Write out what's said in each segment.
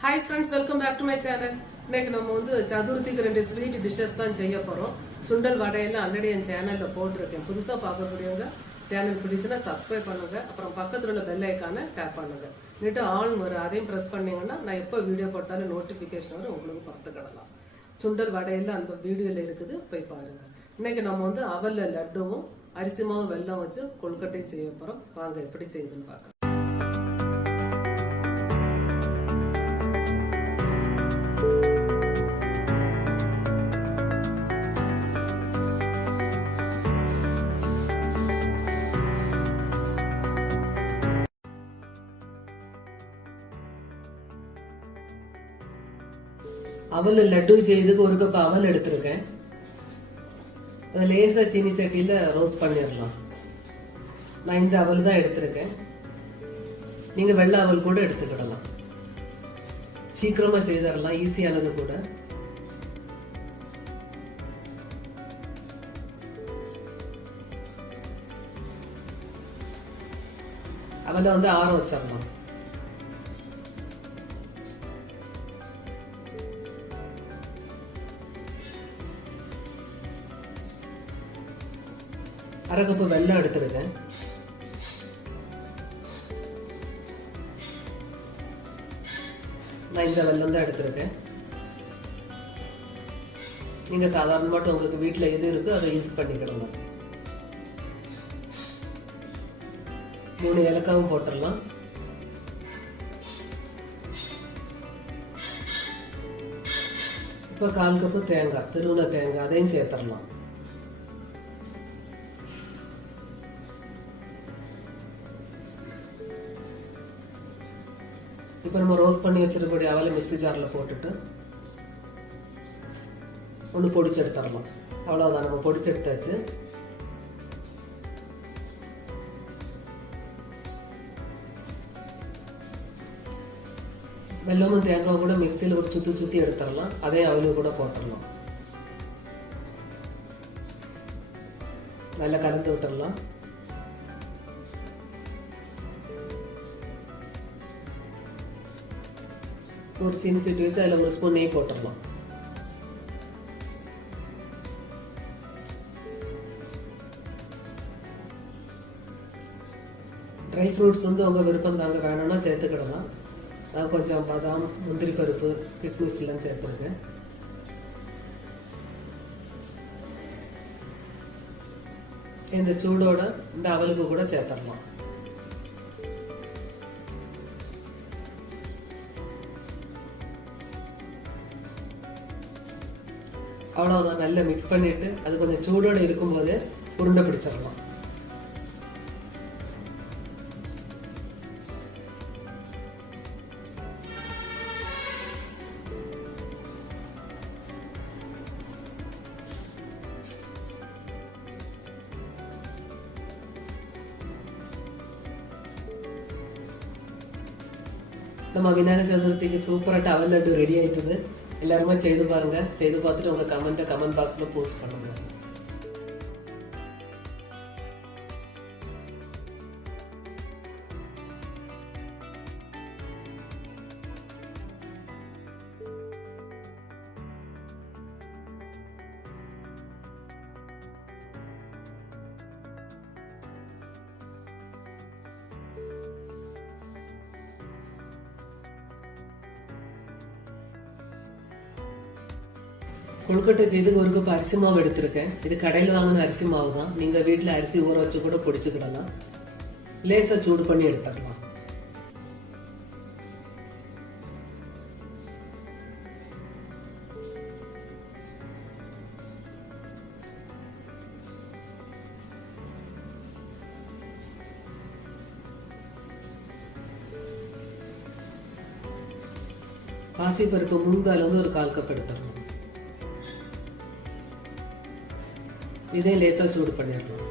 Hi friends, welcome back to my channel. இன்னைக்கு நம்ம வந்து சதுர்த்திக்கு ரெண்டு ஸ்வீட் டிஷஸ் தான் செய்ய போறோம். சுண்டல் வடையெல்லாம் ஆல்ரெடி என் சேனல்ல போட்டுருக்கேன். புதுசா பார்க்கக்கூடியவங்க சேனல் பிடிச்சுன்னா சப்ஸ்கிரைப் பண்ணுங்க. அப்புறம் பக்கத்துல உள்ள பெல் ஐகானை டேப் பண்ணுங்க. நிட்டு ஆல் வரும், அதையும் பிரஸ் பண்ணீங்கன்னா நான் எப்போ வீடியோ போட்டாலும் நோட்டிபிகேஷன் வரும், உங்களுக்கு பார்த்துக்கிடலாம். சுண்டல் வடையெல்லாம் அந்த வீடியோல இருக்குது, போய் பாருங்க. இன்னைக்கு நம்ம வந்து அவல் லட்டுவும் அரிசி மாவு வெல்லம் வச்சு கொழுக்கட்டையும் செய்ய போறோம். வாங்க எப்படி செய்யுதுன்னு பார்க்கலாம். அவல் லட்டு செய்யறதுக்கு ஒரு கப் அவல் எடுத்திருக்கேன். அதை லேசா சீனி சட்டியில ரோஸ்ட் பண்ணிடலாம். நான் இந்த அவல் தான் எடுத்திருக்கேன். நீங்க வெள்ளை அவல் கூட எடுத்துக்கிடலாம். சீக்கிரமா செய்திடலாம், ஈஸியானது கூட. அவலை வந்து ஆற வச்சிடலாம். அரை கப்பு வெல்லம் எடுத்துருக்கேன். நான் இந்த வெல்லம் தான் எடுத்திருக்கேன். நீங்க சாதாரண மட்டும் உங்களுக்கு வீட்டில் எது இருக்கோ அதை யூஸ் பண்ணிக்கிடலாம். 3 ஏலக்காவும் போட்டுடலாம். இப்போ 1/4 கப்பு தேங்காய், திருவுண தேங்காய், அதையும் சேர்த்துடலாம். இப்போ நம்ம ரோஸ்ட் பண்ணி வச்சிருக்கக்கூடிய அவலை மிக்ஸி ஜாரில் போட்டுட்டு ஒன்று பொடிச்சு எடுத்துடலாம். அவ்வளோதான், நம்ம பொடிச்சு எடுத்தாச்சு. வெல்லமும் தேங்காய் கூட மிக்சியில் ஒரு சுற்றி எடுத்துடலாம். அதே அவலும் கூட போட்டுடலாம். நல்லா கலந்து விட்டுடலாம். ஒரு சீனி சட்டி வச்சு அதில் 1 ஸ்பூன் நெய் போட்டுடலாம். ட்ரை ஃப்ரூட்ஸ் வந்து உங்கள் விருப்பம் தாங்க, வேணும்னா சேர்த்துக்கிடலாம். நான் கொஞ்சம் பாதாம், முந்திரி பருப்பு, கிஸ்மிஸ் எல்லாம் சேர்த்துருக்கேன். இந்த சூடோட இந்த அவலுக்கு கூட சேர்த்துடலாம். அவ்வளோதான், நல்லா மிக்ஸ் பண்ணிட்டு அது கொஞ்சம் சூடோடு இருக்கும்போது உருண்டை பிடிச்சிடலாம். நம்ம விநாயகர் சதுர்த்திக்கு சூப்பராக அவல் லட்டு ரெடி ஆயிட்டுது. எல்லாருமே செய்து பாருங்க. செய்து பார்த்துட்டு உங்க கமெண்ட் பாக்ஸ்ல போஸ்ட் பண்ணுங்க. கொழுக்கட்டை செய்துக்கு ஒரு கப் அரிசி மாவு எடுத்திருக்கேன். இது கடையில் வாங்கின அரிசி மாவு தான். நீங்கள் வீட்டில் அரிசி ஊற வச்சு கூட பொடிச்சுக்கிடலாம். லேசாக சூடு பண்ணி எடுத்துடலாம். பாசிப்பருப்பு முங்கால் வந்து ஒரு 1/4 கப் எடுத்துடலாம். இதே லேசா சூடு பண்ணிடலாம்.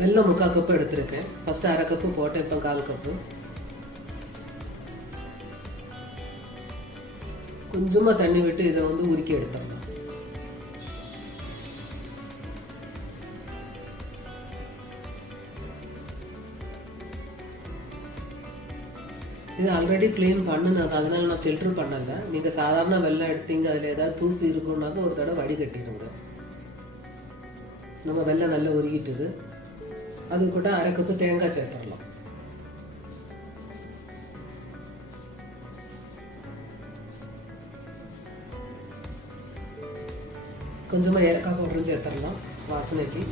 வெல்லம் 3/4 கப் எடுத்திருக்கேன். ஃபர்ஸ்ட் 1/2 கப்பு போட்டேன், இப்போ 1/4 கப்பு. கொஞ்சமா தண்ணி விட்டு இதை வந்து உருக்கி எடுத்துடலாம். இது ஆல்ரெடி க்ளீன் பண்ணுனது, அதனால நான் ஃபில்டர் பண்ணலை. நீங்கள் சாதாரண வெல்லம் எடுத்தீங்க, அதில் ஏதாவது தூசி இருக்குன்னாக்க ஒரு தடவை வடிகட்டிடுங்க. நம்ம வெல்லம் நல்லா உருகிட்டுது. அது கூட 1/2 கப்பு தேங்காய் சேர்த்துடலாம். கொஞ்சமா ஏலக்காய் பவுடரும் சேர்த்துடலாம் வாசனைக்கு.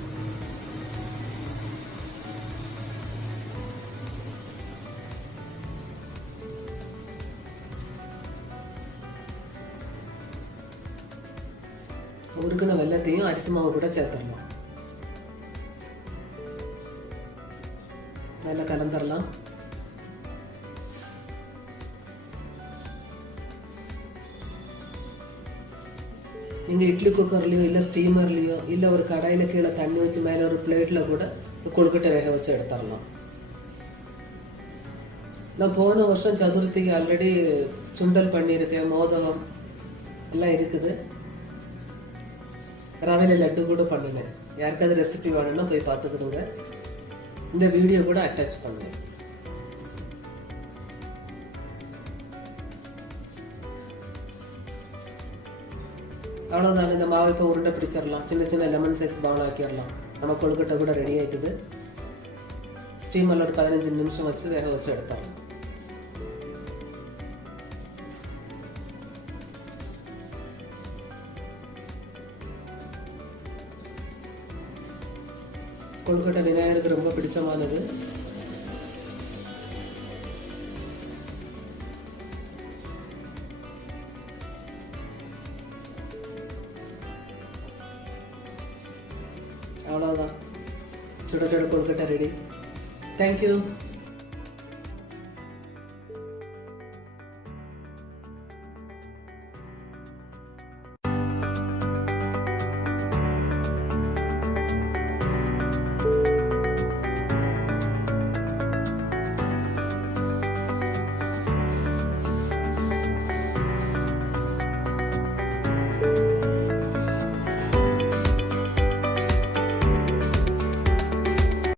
உருக்குன வெல்லத்தையும் அரிசி மாவு கூட சேர்த்துடலாம். நல்லா கலந்துடலாம். நீங்கள் இட்லி குக்கர்லையோ இல்லை ஸ்டீமர்லேயோ இல்லை ஒரு கடாயில் கீழே தண்ணி வச்சு மேலே ஒரு பிளேட்டில் கூட கொழுக்கட்டை வேக வச்சு எடுத்துடலாம். நான் போன வருஷம் சதுர்த்திக்கு ஆல்ரெடி சுண்டல் பண்ணியிருக்கேன், மோதகம் எல்லாம் இருக்குது. ரவையில் லட்டு கூட பண்ணினேன். யாருக்காவது ரெசிபி வேணும்னா போய் பார்த்துக்கிடுங்க. இந்த வீடியோ கூட அட்டாச் பண்ணுவேன். அவ்வளோதான். இந்த மாவை இப்போ உருண்டை பிடிச்சிடலாம். சின்ன சின்ன லெமன் சைஸ் பவுல் ஆக்கிடலாம். நம்ம கொழுக்கட்டை கூட ரெடி ஆயிட்டுது. ஸ்டீமரில் ஒரு 15 நிமிஷம் வச்சு வேக வச்சு எடுத்துடலாம். கொழுக்கட்டை விநாயகருக்கு ரொம்ப பிடிச்சமானது. அவ்வளோதான், சுட சுட கொழுக்கட்டை ரெடி. தேங்க்யூ.